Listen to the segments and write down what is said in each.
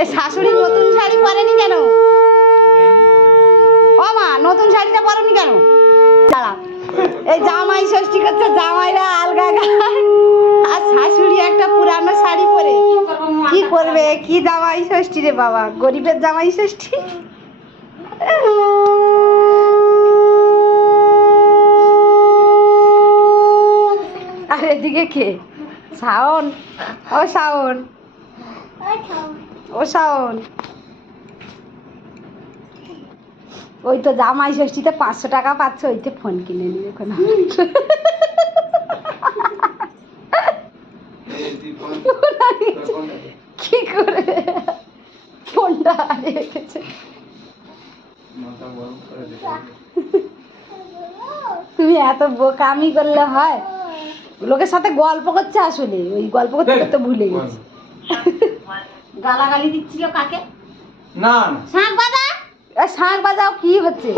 এই শাশুড়ি নতুন শাড়ি পরেনি কেন? ও মা, নতুন শাড়িটা পরনি কেন? দাঁড়া, এই জামাই ষষ্ঠী করছে, জামাইরা আলগা গায় আর শাশুড়ি একটা পুরানো শাড়ি পরে কি করবে? কি জামাই ষষ্ঠী রে বাবা, গরিবের জামাই ষষ্ঠী। আর এদিকে কে? শাওন। ও শাওন, ও শাওন, ওই তো জামাই ষষ্ঠীতে 500 টাকা পাচ্ছে, ওইতে ফোন কিনে নিয়ে এখন কি করে ফোনটা হারিয়ে রেখেছে। তুমি এত বোকামি করলে হয়? লোকের সাথে গল্প করছে, আসলে ওই গল্প করতে করতে ভুলে গেছি। গালাগালি দিচ্ছিল কাকে? না শাঁখ বাজা, শাঁখ বাজাও, কি হচ্ছে?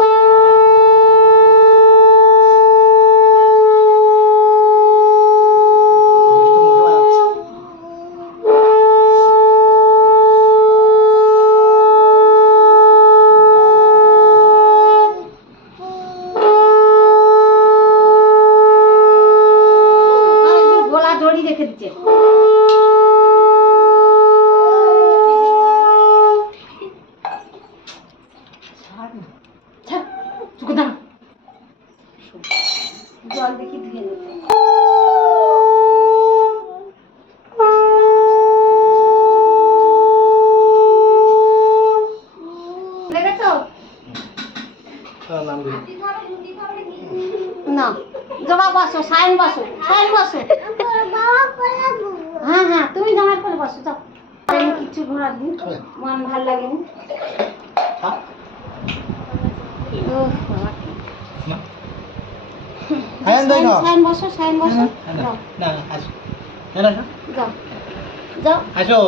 গোলা জড়ি রেখে দিচ্ছে। জল দেখি ধুয়ে নেবে। না জবা বসো, সায়ন বসো, সায়ন বসো। হ্যাঁ হ্যাঁ, তুমি জামার পরে বসো, যাও। কিছু ঘোরার দিন মন ভাল লাগেনি। সায়ন বসো, সায়ন বসো, যাও যাও যাও। আসো।